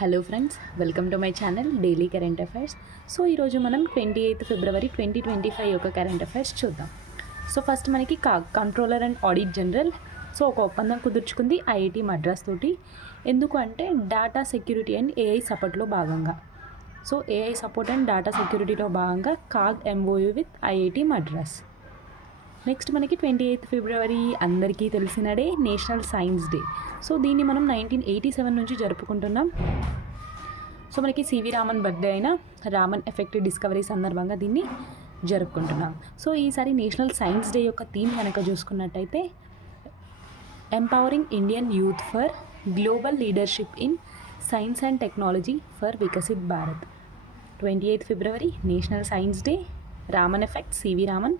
Hello friends, welcome to my channel daily current affairs. So ఈరోజు మనం 28 ఫిబ్రవరి 2025 యొక్క current affairs చూద్దాం. సో ఫస్ట్ మనకి కంట్రోలర్ అండ్ ఆడిట్ జనరల్ ఒక ఒప్పందం కుదుర్చుకుంది ఐఐటి మద్రాస్ తోటి. ఎందుకు అంటే డేటా సెక్యూరిటీ అండ్ ఏఐ సపోర్ట్లో భాగంగా. ఏఐ సపోర్ట్ అండ్ డేటా సెక్యూరిటీలో భాగంగా CAG MoU with IIT Madras. Next మనకి 28 ఫిబ్రవరి అందరికీ తెలిసిన డే, నేషనల్ సైన్స్ డే. దీన్ని మనం 1987 నుంచి జరుపుకుంటున్నాం. మనకి సివి రామన్ బర్త్డే అయిన రామన్ ఎఫెక్ట్ డిస్కవరీ సందర్భంగా దీన్ని జరుపుకుంటున్నాం. ఈసారి నేషనల్ సైన్స్ డే యొక్క థీమ్ కనుక చూసుకున్నట్టయితే empowering Indian youth for global leadership in science and technology for Viksit Bharat. 28 ఫిబ్రవరి national science day, Raman effect, CV Raman.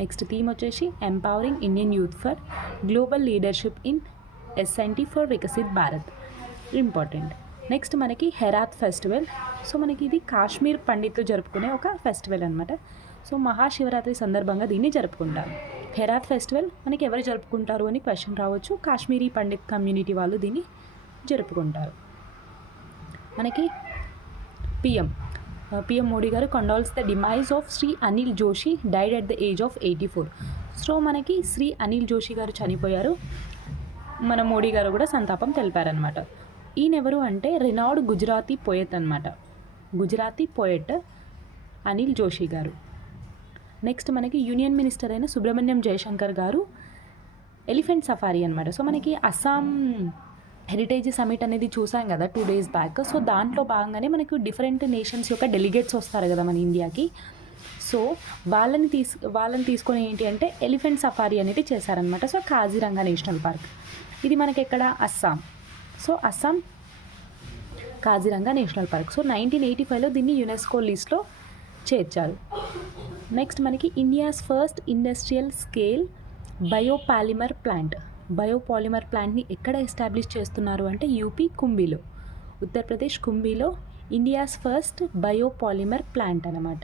Next theme వచ్చేసి empowering Indian youth for global leadership in S and T for Viksit Bharat. Important. Next మనకి Herath festival. మనకి ఇది కాశ్మీర్ పండితులు జరుపుకునే ఒక ఫెస్టివల్ అనమాట. మహాశివరాత్రి సందర్భంగా దీన్ని జరుపుకుంటారు. హెరాత్ ఫెస్టివల్ మనకి ఎవరు జరుపుకుంటారు అని క్వశ్చన్ రావచ్చు. కాశ్మీరీ పండిత్ కమ్యూనిటీ వాళ్ళు దీన్ని జరుపుకుంటారు. మనకి పిఎం మోడీ గారు condoles the demise of Shri Anil Joshi, died at the age of 84. మనకి శ్రీ అనిల్ జోషి గారు చనిపోయారు. మన మోడీ గారు కూడా సంతాపం తెలిపారనమాట. ఈయనెవరు అంటే రినౌడ్ గుజరాతీ పోయెట్ అనమాట. గుజరాతీ పోయెట్ అనిల్ జోషి గారు. నెక్స్ట్ మనకి యూనియన్ మినిస్టర్ అయిన సుబ్రహ్మణ్యం జయశంకర్ గారు ఎలిఫెంట్ సఫారీ అనమాట. మనకి అస్సాం హెరిటేజ్ సమిట్ అనేది చూసాం కదా 2 days బ్యాక్. దాంట్లో భాగంగానే మనకు డిఫరెంట్ నేషన్స్ యొక్క డెలిగేట్స్ వస్తారు కదా మన ఇండియాకి. వాళ్ళని తీసుకొని ఏంటి అంటే ఎలిఫెంట్ సఫారీ అనేది చేశారనమాట. కాజీరంగా నేషనల్ పార్క్ ఇది మనకి ఎక్కడ అస్సాం. Assam Kaziranga national park. 1985లో దీన్ని యునెస్కో లిస్ట్లో చేర్చారు. నెక్స్ట్ మనకి India's first industrial scale biopolymer ప్లాంట్ని ఎక్కడ ఎస్టాబ్లిష్ చేస్తున్నారు అంటే యూపీ కుంభీలో, ఉత్తరప్రదేశ్ కుంభీలో ఇండియాస్ ఫస్ట్ బయోపాలిమర్ ప్లాంట్ అనమాట.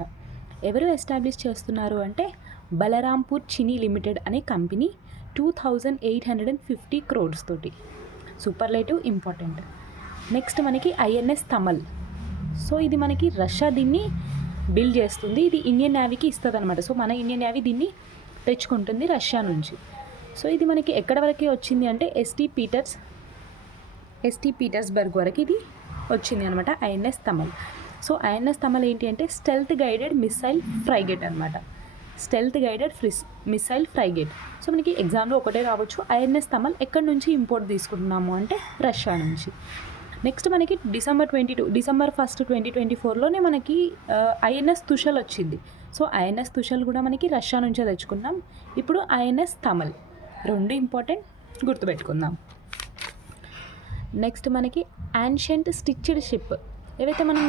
ఎవరు ఎస్టాబ్లిష్ చేస్తున్నారు అంటే బలరాంపూర్ చినీ లిమిటెడ్ అనే కంపెనీ 2850 crores తోటి. Superlative, important. నెక్స్ట్ మనకి ఐఎన్ఎస్ తమల్. ఇది మనకి రష్యా దీన్ని బిల్డ్ చేస్తుంది. ఇది ఇండియన్ నేవీకి ఇస్తుంది అనమాట. మన ఇండియన్ నేవీ దీన్ని తెచ్చుకుంటుంది రష్యా నుంచి. ఇది మనకి ఎక్కడ వరకు వచ్చింది అంటే ఎస్టీ పీటర్స్బర్గ్ వరకు ఇది వచ్చింది అనమాట ఐఎన్ఎస్ తమల్. ఐఎన్ఎస్ తమల్ ఏంటి అంటే స్టెల్త్ గైడెడ్ మిసైల్ ఫ్రైగేట్ అనమాట. Stealth guided missile frigate. మనకి ఎగ్జామ్లో ఒకటే రావచ్చు. ఐఎన్ఎస్ తమల్ ఎక్కడి నుంచి ఇంపోర్ట్ తీసుకుంటున్నాము అంటే రష్యా నుంచి. నెక్స్ట్ మనకి డిసెంబర్ 1, 2024లోనే మనకి ఐఎన్ఎస్ తుషల్ వచ్చింది. ఐఎన్ఎస్ తుషల్ కూడా మనకి రష్యా నుంచే తెచ్చుకున్నాం. ఇప్పుడు ఐఎన్ఎస్ తమల్, రెండు ఇంపార్టెంట్, గుర్తుపెట్టుకుందాం. నెక్స్ట్ మనకి యాన్షియంట్ స్టిచ్డ్ షిప్, ఏవైతే మనం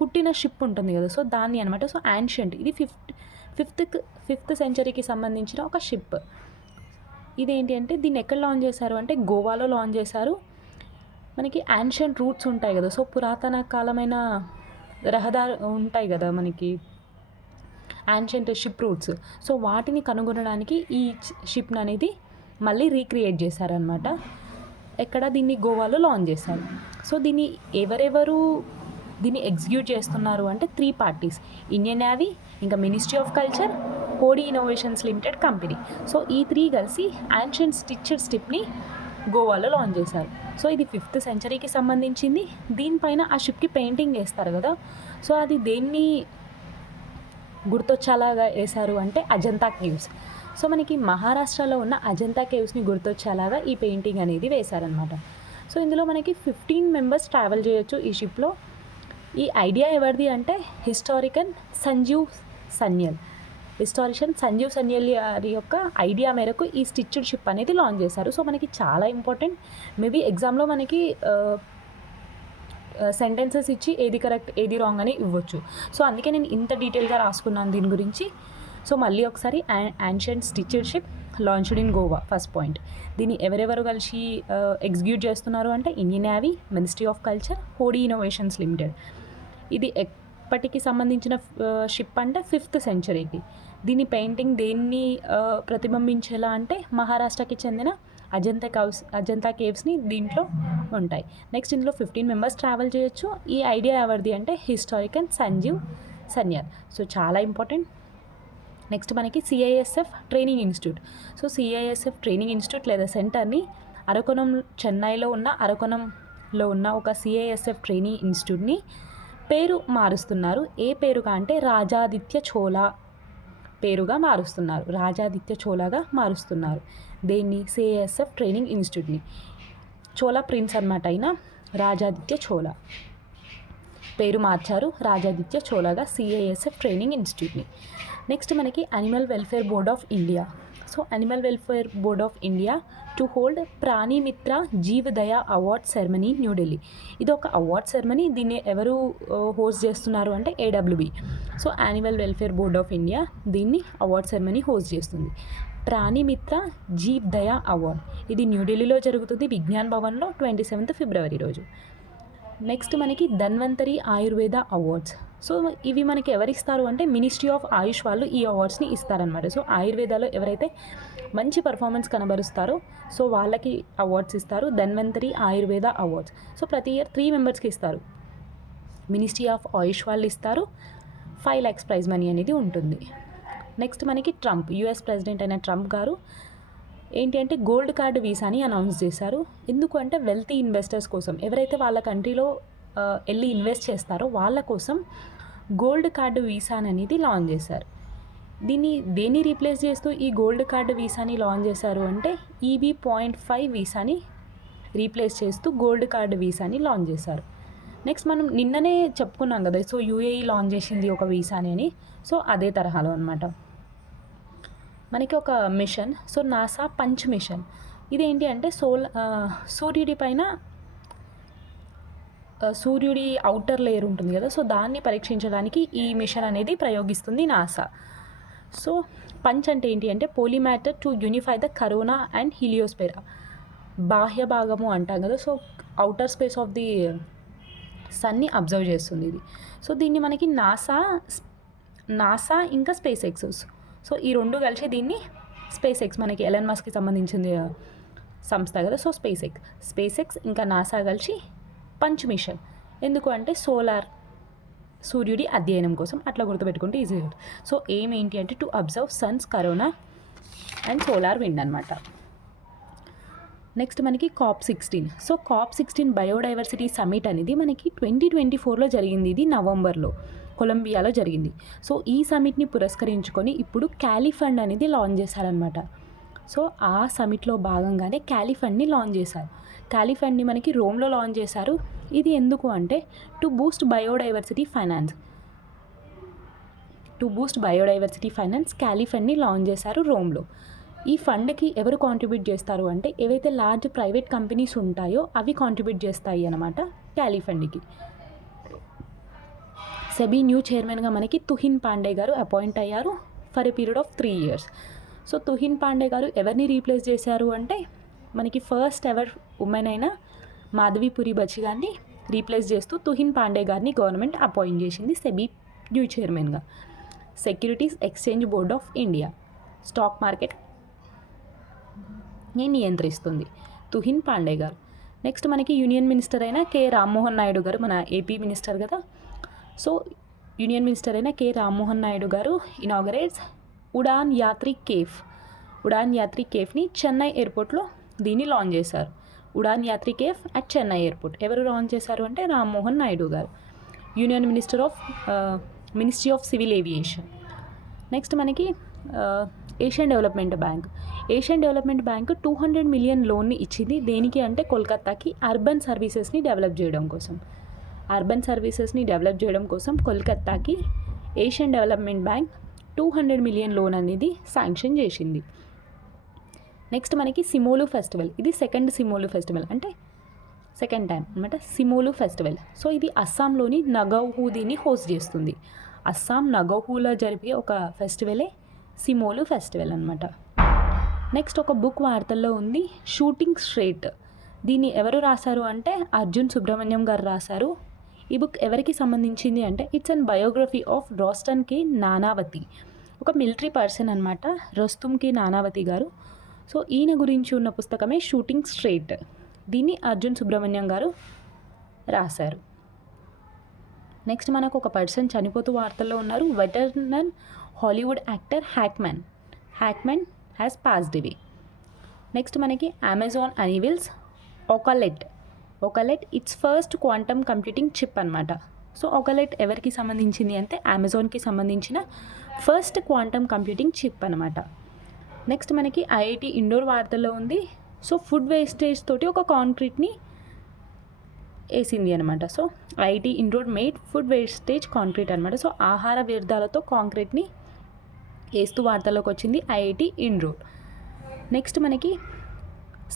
కుట్టిన షిప్ ఉంటుంది కదా, దాన్ని అనమాట. యాన్షియంట్ ఇది ఫిఫ్త్ సెంచరీకి సంబంధించిన ఒక షిప్. ఇదేంటి అంటే దీన్ని ఎక్కడ లాంచ్ చేశారు అంటే గోవాలో లాంచ్ చేశారు. మనకి యాన్షియంట్ రూట్స్ ఉంటాయి కదా, పురాతన కాలమైన రహదారి ఉంటాయి కదా మనకి, యాన్షియంట్ షిప్ రూట్స్. వాటిని కనుగొనడానికి ఈ షిప్ని అనేది మళ్ళీ రీక్రియేట్ చేశారనమాట. ఎక్కడ దీన్ని గోవాలో లాంచ్ చేశారు. దీన్ని ఎవరెవరు దీన్ని ఎగ్జిక్యూట్ చేస్తున్నారు అంటే 3 parties: ఇండియన్ నేవీ, ఇంకా ministry of culture, Hodi innovations limited company. ఈ 3 కలిసి యాన్షియంట్ స్టిచ్డ్ షిప్ని గోవాలో లాంచ్ చేశారు. ఇది 5th సెంచరీకి సంబంధించింది. దీనిపైన ఆ షిప్కి పెయింటింగ్ వేస్తారు కదా, అది దేన్ని గుర్తొచ్చేలాగా వేశారు అంటే అజంతా కేవ్స్. మనకి మహారాష్ట్రలో ఉన్న అజంతా కేవ్స్ని గుర్తొచ్చేలాగా ఈ పెయింటింగ్ అనేది వేశారనమాట. ఇందులో మనకి 15 members ట్రావెల్ చేయొచ్చు ఈ షిప్లో. ఈ ఐడియా ఎవరిది అంటే హిస్టారిషియన్ సంజీవ్ సన్యల్ గారి యొక్క ఐడియా మేరకు ఈ స్టిచ్డ్ షిప్ అనేది లాంచ్ చేశారు. మనకి చాలా ఇంపార్టెంట్. మేబీ ఎగ్జామ్లో మనకి సెంటెన్సెస్ ఇచ్చి ఏది కరెక్ట్ ఏది రాంగ్ అని ఇవ్వచ్చు. అందుకే నేను ఇంత డీటెయిల్గా రాసుకున్నాను దీని గురించి. మళ్ళీ ఒకసారి ancient stitched ship launched in Goa, first point. దీన్ని ఎవరెవరు కలిసి ఎగ్జిక్యూట్ చేస్తున్నారు అంటే Indian navy, ministry of culture, Hodi innovations limited. ఇది ఎప్పటికి సంబంధించిన షిప్ అంటే 5th సెంచరీకి. దీని పెయింటింగ్ దేన్ని ప్రతిబింబించేలా అంటే మహారాష్ట్రకి చెందిన అజంతా కేవ్స్ని దీంట్లో ఉంటాయి. నెక్స్ట్ ఇందులో 15 మెంబర్స్ ట్రావెల్ చేయొచ్చు. ఈ ఐడియా ఎవరిది అంటే హిస్టారికన్ సంజీవ్ సన్యాల్. సో చాలా ఇంపార్టెంట్. నెక్స్ట్ మనకి CISF training institute. So CISF training institute లేదా సెంటర్ని చెన్నైలో ఉన్న అరకొనంలో ఉన్న ఒక సిఐఎస్ఎఫ్ ట్రైనింగ్ ఇన్స్టిట్యూట్ని పేరు మారుస్తున్నారు. ఏ పేరుగా అంటే రాజాదిత్య చోళా పేరుగా మారుస్తున్నారు. రాజాదిత్య చోళాగా మారుస్తున్నారు. దేన్ని? సిఐఎస్ఎఫ్ ట్రైనింగ్ ఇన్స్టిట్యూట్ని. చోళా ప్రిన్స్ అన్నమాట అయిన రాజాదిత్య చోళా పేరు మార్చారు రాజాదిత్య చోళాగా సిఐఎస్ఎఫ్ ట్రైనింగ్ ఇన్స్టిట్యూట్ని. నెక్స్ట్ మనకి animal welfare board of India. So animal welfare board of India to hold Pranimitra Jeevdaya award ceremony New Delhi. ఇది ఒక అవార్డ్ సెరమనీ. దీన్ని ఎవరు హోస్ట్ చేస్తున్నారు అంటే AWB. So animal welfare board of India దీన్ని అవార్డ్ సెరమనీ హోస్ట్ చేస్తుంది. ప్రాణిమిత్ర జీవదయ అవార్డ్ ఇది న్యూఢిల్లీలో జరుగుతుంది, విజ్ఞాన్ భవన్లో 27th ఫిబ్రవరి రోజు. నెక్స్ట్ మనకి ధన్వంతరి ఆయుర్వేద అవార్డ్స్. సో ఇవి మనకి ఎవరిస్తారు అంటే మినిస్ట్రీ ఆఫ్ ఆయుష్ వాళ్ళు ఈ అవార్డ్స్ని ఇస్తారనమాట. సో ఆయుర్వేదాలో ఎవరైతే మంచి పర్ఫార్మెన్స్ కనబరుస్తారో సో వాళ్ళకి అవార్డ్స్ ఇస్తారు, ధన్వంతరి ఆయుర్వేద అవార్డ్స్. సో ప్రతి ఇయర్ 3 మెంబర్స్కి ఇస్తారు. మినిస్ట్రీ ఆఫ్ ఆయుష్ వాళ్ళు ఇస్తారు. 5 lakhs ప్రైజ్ మనీ అనేది ఉంటుంది. నెక్స్ట్ మనకి ట్రంప్, యుఎస్ ప్రెసిడెంట్ అయిన ట్రంప్ గారు ఏంటి అంటే గోల్డ్ కార్డు వీసాని అనౌన్స్ చేశారు. ఎందుకు అంటే వెల్తీ ఇన్వెస్టర్స్ కోసం, ఎవరైతే వాళ్ళ కంట్రీలో వెళ్ళి ఇన్వెస్ట్ చేస్తారో వాళ్ళ కోసం గోల్డ్ కార్డు వీసాని అనేది లాంచ్ చేశారు. దేన్ని రీప్లేస్ చేస్తూ ఈ గోల్డ్ కార్డు వీసాని లాంచ్ చేశారు అంటే EB.5 వీసాని రీప్లేస్ చేస్తూ గోల్డ్ కార్డు వీసాని లాంచ్ చేశారు. నెక్స్ట్ మనం నిన్ననే చెప్పుకున్నాం కదా, సో యూఏఈ లాంచ్ చేసింది ఒక వీసాని అని. సో అదే తరహాలో అనమాట మనకి ఒక mission. So NASA PUNCH mission. ఇదేంటి అంటే సూర్యుడి పైన సూర్యుడి ఔటర్ లేయర్ ఉంటుంది కదా, సో దాన్ని పరీక్షించడానికి ఈ మిషన్ అనేది ప్రయోగిస్తుంది నాసా. సో పంచ్ అంటే ఏంటి అంటే polarimeter to unify the corona and heliosphere. బాహ్య భాగము అంటాం కదా, so outer space of the సన్ని అబ్జర్వ్ చేస్తుంది ఇది. సో దీన్ని మనకి నాసా ఇంకా స్పేస్ ఎక్స్, సో ఈ రెండు కలిసి దీన్ని స్పేస్ ఎక్స్, మనకి ఎలన్ మస్క్కి సంబంధించింది సంస్థ కదా, సో స్పేస్ ఎక్స్ ఇంకా నాసా కలిసి పంచ్ మిషన్. ఎందుకు అంటే సూర్యుడి అధ్యయనం కోసం, అట్లా గుర్తుపెట్టుకుంటే ఈజీ. సో ఏం ఏంటి అంటే to observe Sons corona and solar wind అనమాట. నెక్స్ట్ మనకి COP16. So COP16 biodiversity summit అనేది మనకి 2024లో జరిగింది. ఇది నవంబర్లో కొలంబియాలో జరిగింది. సో ఈ సమిట్ని పురస్కరించుకొని ఇప్పుడు క్యాలీ ఫండ్ అనేది లాంచ్ చేశారనమాట. సో ఆ సమిట్లో భాగంగానే క్యాలీ ఫండ్ని లాంచ్ చేశారు. క్యాలీ ఫండ్ని మనకి రోమ్లో లాంచ్ చేశారు. ఇది ఎందుకు అంటే టు బూస్ట్ బయోడైవర్సిటీ ఫైనాన్స్ క్యాలీ ఫండ్ని లాంచ్ చేశారు రోమ్లో. ఈ ఫండ్కి ఎవరు కాంట్రిబ్యూట్ చేస్తారు అంటే ఏవైతే లార్జ్ ప్రైవేట్ కంపెనీస్ ఉంటాయో అవి కాంట్రిబ్యూట్ చేస్తాయి అన్నమాట క్యాలీ ఫండ్కి. సెబీ న్యూ చైర్మన్గా మనకి తుహిన్ పాండే గారు అపాయింట్ అయ్యారు for a period of 3 years. So Tuhin Pandey గారు ఎవరిని రీప్లేస్ చేశారు అంటే మనకి ఫస్ట్ ఎవర్ ఉమెన్ అయిన మాధవీపురి బచి గారిని రీప్లేస్ చేస్తూ తుహిన్ పాండే గారిని గవర్నమెంట్ అపాయింట్ చేసింది సెబీ న్యూ చైర్మన్గా. Securities exchange board of India stock మార్కెట్ని నియంత్రిస్తుంది తుహిన్ పాండే గారు. నెక్స్ట్ మనకి యూనియన్ మినిస్టర్ అయిన కె రామ్మోహన్ నాయుడు గారు, మన ఏపీ మినిస్టర్ కదా, సో యూనియన్ మినిస్టర్ అయిన కె రామ్మోహన్ నాయుడు గారు ఇనాగరేట్స్ ఉడాన్ యాత్రి కేఫ్ని చెన్నై ఎయిర్పోర్ట్లో దీన్ని లాంచ్ చేశారు. Udan Yatri cafe at Chennai airport ఎవరు లాంచ్ చేశారు అంటే రామ్మోహన్ నాయుడు గారు, union ministry of civil aviation. Next మనకి ఏషియన్ డెవలప్మెంట్ బ్యాంక్ 200 million లోన్ని ఇచ్చింది. దేనికి అంటే కోల్కతాకి అర్బన్ సర్వీసెస్ని డెవలప్ చేయడం కోసం కోల్కతాకి Asian development bank 200 million loan అనేది శాంక్షన్ చేసింది. నెక్స్ట్ మనకి సిమోలు ఫెస్టివల్. ఇది సెకండ్ సిమోలు ఫెస్టివల్, అంటే సెకండ్ టైం అనమాట సిమోలు ఫెస్టివల్. సో ఇది అస్సాంలోని నగౌహూదీని హోస్ట్ చేస్తుంది. అస్సాం నగౌహూలో జరిపే ఒక ఫెస్టివలే సిమోలు ఫెస్టివల్ అనమాట. నెక్స్ట్ ఒక బుక్ వార్తల్లో ఉంది, షూటింగ్ స్ట్రేట్. దీన్ని ఎవరు రాశారు అంటే అర్జున్ సుబ్రహ్మణ్యం గారు రాశారు. ఈ బుక్ ఎవరికి సంబంధించింది అంటే it's an biography of Rustom K Nanavati, ఒక మిలిటరీ పర్సన్ అనమాట. రొస్తుమ్ కే నానావతి గారు. సో ఈయన గురించి ఉన్న పుస్తకమే షూటింగ్ స్ట్రైట్. దీన్ని అర్జున్ సుబ్రహ్మణ్యం గారు రాశారు. నెక్స్ట్ మనకు ఒక పర్సన్ చనిపోతూ వార్తల్లో ఉన్నారు. Veteran Hollywood actor Hackman has passed away. Next మనకి Amazon unveils Ocelot it's first quantum computing chip అనమాట. సో ఒకలెట్ ఎవరికి సంబంధించింది అంటే అమెజాన్కి సంబంధించిన ఫస్ట్ క్వాంటమ్ కంప్యూటింగ్ చిప్ అనమాట. నెక్స్ట్ మనకి ఐఐటి ఇండోర్ వార్తల్లో ఉంది. సో ఫుడ్ వేస్టేజ్ తోటి ఒక కాంక్రీట్ని వేసింది అనమాట. So IIT Indore made food wastage concrete అనమాట. సో ఆహార వ్యర్థాలతో కాంక్రీట్ని వేస్తూ వార్తల్లోకి వచ్చింది ఐఐటి ఇండోర్. నెక్స్ట్ మనకి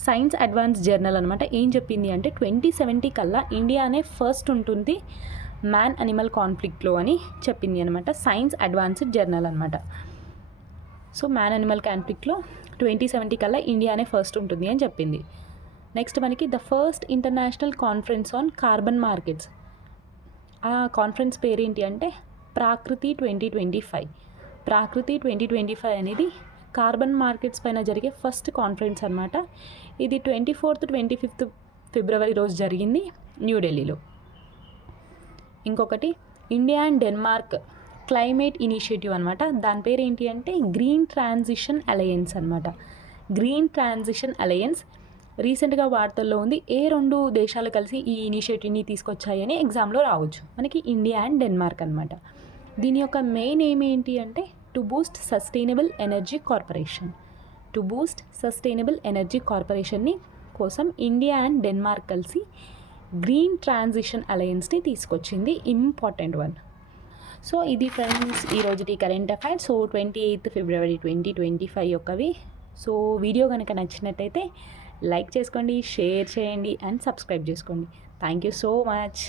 సైన్స్ అడ్వాన్స్ జర్నల్ అనమాట. ఏం చెప్పింది అంటే 2070 కల్లా ఇండియానే ఫస్ట్ ఉంటుంది మ్యాన్ అనిమల్ కాన్ఫ్లిక్ట్లో అని చెప్పింది అనమాట. సైన్స్ అడ్వాన్స్డ్ జర్నల్ అనమాట. సో మ్యాన్ అనిమల్ కాన్ఫ్లిక్ట్లో 2070 కల్లా ఇండియానే ఫస్ట్ ఉంటుంది అని చెప్పింది. నెక్స్ట్ మనకి the first international conference on carbon markets. ఆ కాన్ఫరెన్స్ పేరేంటి అంటే ప్రాకృతి 2025. ప్రాకృతి 2025 అనేది కార్బన్ మార్కెట్స్ పైన జరిగే ఫస్ట్ కాన్ఫరెన్స్ అనమాట. ఇది 24th 25th ఫిబ్రవరి రోజు జరిగింది న్యూఢిల్లీలో. ఇంకొకటి India and Denmark climate initiative అనమాట. దాని పేరు ఏంటి అంటే గ్రీన్ ట్రాన్సిషన్ అలయన్స్ అనమాట. గ్రీన్ ట్రాన్సిషన్ అలయన్స్ రీసెంట్గా వార్తల్లో ఉంది. ఏ రెండు దేశాలు కలిసి ఈ ఇనిషియేటివ్ని తీసుకొచ్చాయని ఎగ్జామ్లో రావచ్చు. మనకి ఇండియా అండ్ డెన్మార్క్ అనమాట. దీని యొక్క మెయిన్ ఎయిమ్ ఏంటి అంటే టు బూస్ట్ సస్టైనబుల్ ఎనర్జీ కార్పొరేషన్ని కోసం ఇండియా అండ్ డెన్మార్క్ కలిసి గ్రీన్ ట్రాన్సిషన్ అలయన్స్ని తీసుకొచ్చింది. Important one. సో ఇది ఫ్రెండ్స్ ఈరోజుటి కరెంట్ అఫైర్స్. సో 28th ఫిబ్రవరి 2025 యొక్కవి. సో వీడియో కనుక నచ్చినట్టయితే లైక్ చేసుకోండి, షేర్ చేయండి అండ్ సబ్స్క్రైబ్ చేసుకోండి. Thank you so much.